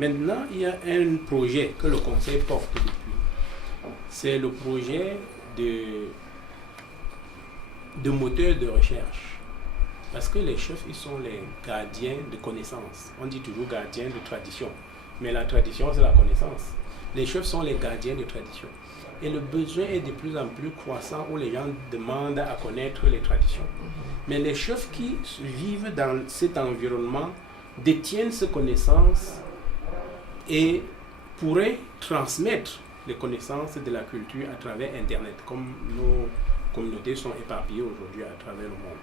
Maintenant, il y a un projet que le Conseil porte depuis. C'est le projet de moteur de recherche. Parce que les chefs, ils sont les gardiens de connaissances. On dit toujours gardiens de tradition. Mais la tradition, c'est la connaissance. Les chefs sont les gardiens de tradition. Et le besoin est de plus en plus croissant où les gens demandent à connaître les traditions. Mais les chefs qui vivent dans cet environnement détiennent ces connaissances et pourraient transmettre les connaissances de la culture à travers Internet, comme nos communautés sont éparpillées aujourd'hui à travers le monde.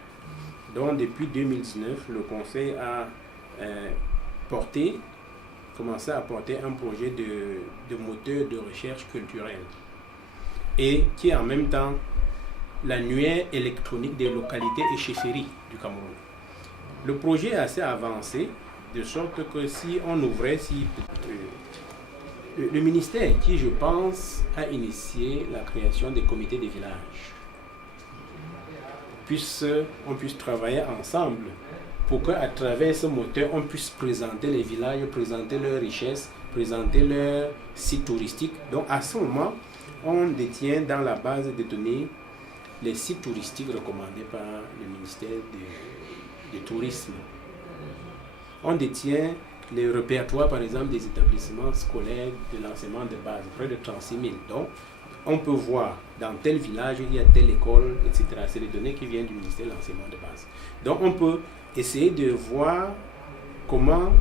Donc, depuis 2019, le Conseil a commencé à porter un projet de moteur de recherche culturelle et qui est en même temps l'annuaire électronique des localités et chefferies du Cameroun. Le projet est assez avancé, de sorte que si on ouvrait, le ministère qui, je pense, a initié la création des comités des villages, on puisse travailler ensemble pour qu'à travers ce moteur, on puisse présenter les villages, présenter leurs richesses, présenter leurs sites touristiques. Donc à ce moment, on détient dans la base de données les sites touristiques recommandés par le ministère du Tourisme. On détient les répertoires, par exemple, des établissements scolaires de l'enseignement de base, près de 36 000. Donc, on peut voir dans tel village, il y a telle école, etc. C'est les données qui viennent du ministère de l'enseignement de base. Donc, on peut essayer de voir comment,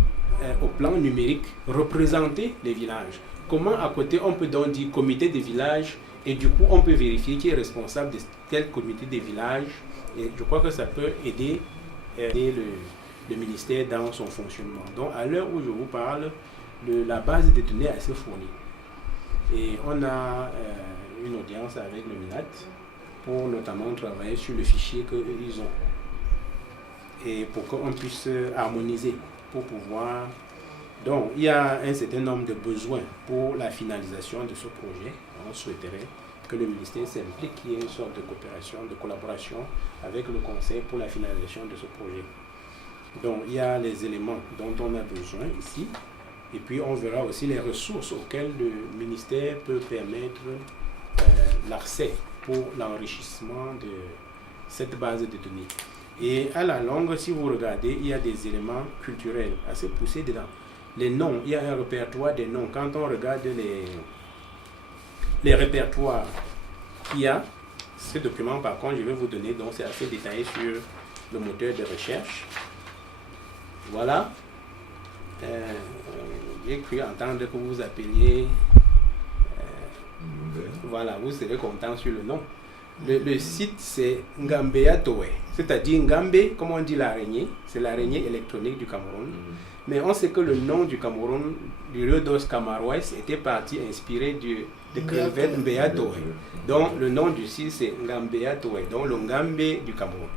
au plan numérique, représenter les villages. Comment, à côté, on peut donc dire comité des villages, et du coup, on peut vérifier qui est responsable de tel comité des villages. Et je crois que ça peut aider le ministère dans son fonctionnement. Donc, à l'heure où je vous parle, la base de données est assez fournie. Et on a une audience avec le MINAT pour notamment travailler sur le fichier qu'ils ont. Et pour qu'on puisse harmoniser, pour pouvoir... Donc, il y a un certain nombre de besoins pour la finalisation de ce projet. On souhaiterait que le ministère s'implique, qu'il y ait une sorte de coopération, de collaboration avec le Conseil pour la finalisation de ce projet. Donc, il y a les éléments dont on a besoin ici. Et puis, on verra aussi les ressources auxquelles le ministère peut permettre l'accès pour l'enrichissement de cette base de données. Et à la longue, si vous regardez, il y a des éléments culturels assez poussés dedans. Les noms, il y a un répertoire des noms. Quand on regarde les répertoires qu'il y a, ce document, par contre, je vais vous donner, donc c'est assez détaillé sur le moteur de recherche. Voilà. J'ai cru entendre que vous appeliez. Voilà, vous serez content sur le nom. Le site, c'est Ngambea Towe, c'est-à-dire Ngambé, comme on dit l'araignée, c'est l'araignée électronique du Cameroun. Mais on sait que le nom du Cameroun, du Rhodos camaroès, était parti inspiré de crevette Mbea Towe. Donc le nom du site, c'est Ngambea Towe, donc le Ngambé du Cameroun.